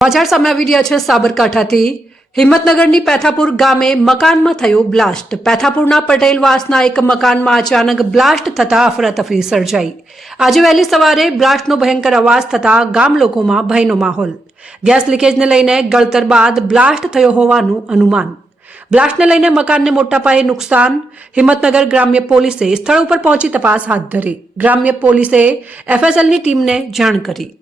સમાચાર સામે આવી રહ્યા છે સાબરકાંઠાથી હિંમતનગરની પેથાપુર ગામે મકાનમાં થયો બ્લાસ્ટ। પેથાપુરના પટેલવાસના એક મકાનમાં અચાનક બ્લાસ્ટ થતા અફરાતફરી સર્જાઈ। આજે વહેલી સવારે બ્લાસ્ટનો ભયંકર અવાજ થતા ગામ લોકોમાં ભયનો માહોલ। ગેસ લીકેજને લઈને ગળતર બાદ બ્લાસ્ટ થયો હોવાનું અનુમાન। બ્લાસ્ટને લઈને મકાનને મોટા પાયે નુકસાન। હિંમતનગર ગ્રામ્ય પોલીસે સ્થળ ઉપર પહોંચી તપાસ હાથ ધરી। ગ્રામ્ય પોલીસે એફએસએલની ટીમને જાણ કરી।